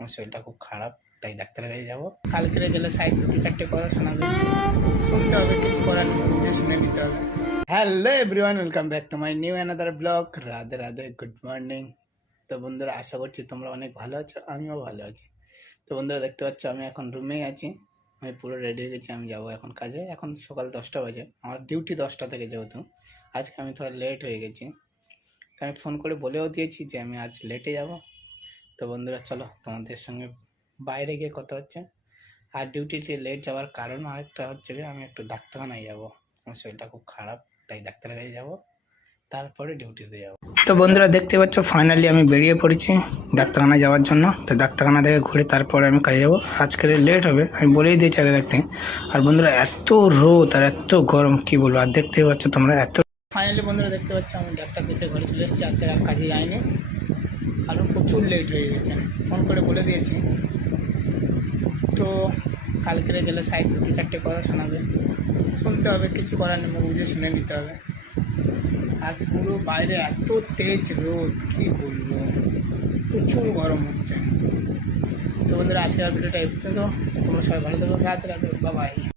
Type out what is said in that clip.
আমার শরীরটা খুব খারাপ, তাই ডাক্তারের কাছে যাবো। কালকে গেলে সাইড দুটো চারটে কথা শোনাবে, শুনতে হবে, কিছু করার নেই, বুঝে শুনে নিতে হবে। Hello everyone, welcome back to my new another blog. Radhe Radhe, good morning. তো বন্ধুরা, আশা করছি তোমরা অনেক ভালো আছো, আমিও ভালো আছি। তো বন্ধুরা, দেখতে পাচ্ছ আমি এখন রুমেই আছি, আমি পুরো রেডি হয়ে গেছি। আমি যাবো এখন কাজে। এখন সকাল 10টা বাজে, আমার ডিউটি 10টা থেকে, যেহেতু আজকে আমি থোড়া লেট হয়ে গেছি, তো আমি ফোন করে বলেও দিয়েছি যে আমি আজ লেটে যাব। তো বন্ধুরা, চলো তোমাদের সঙ্গে বাইরে গিয়ে কথা হচ্ছে। আর ডিউটিতে লেট যাওয়ার কারণ আরেকটা হচ্ছে যে আমি একটু ডাক্তারখানায় যাব, আমার শরীরটা খুব খারাপ, তাই ডাক্তারের কাছে যাব, তারপরে ডিউটিতে যাব। তো বন্ধুরা, দেখতে পাচ্ছ ফাইনালি আমি বেরিয়ে পড়েছি ডাক্তারখানায় যাওয়ার জন্য। তো ডাক্তারখানা থেকে ঘুরে তারপরে আমি কাজে যাবো। আজকের লেট হবে, আমি বলেই দিয়েছি আগে দেখতে। আর বন্ধুরা, এত রোদ আর এত গরম, কি বলবো। আর দেখতে পাচ্ছ তোমরা, এত ফাইনালি বন্ধুরা দেখতে পাচ্ছ আমি ডাক্তার দেখে ঘরে চলে এসেছি। আজকে আর কাজে যাইনি, কারণ প্রচুর লেট হয়ে গেছে। ফোন করে বলে দিয়েছি, তো কালকে গেলে সাইড দুটো চারটে কথা শোনাবে, শুনতে হবে, কিছু করার নেই, মুখ বুঝে শুনে নিতে হবে। আর পুরো বাইরে এত তেজ রোদ, কি বলবো, প্রচুর গরম হচ্ছে। তো বন্ধুরা, আজকের ভিডিওটা এই পর্যন্ত। তোমরা সবাই ভালো থাকো, রাতে বাবাই।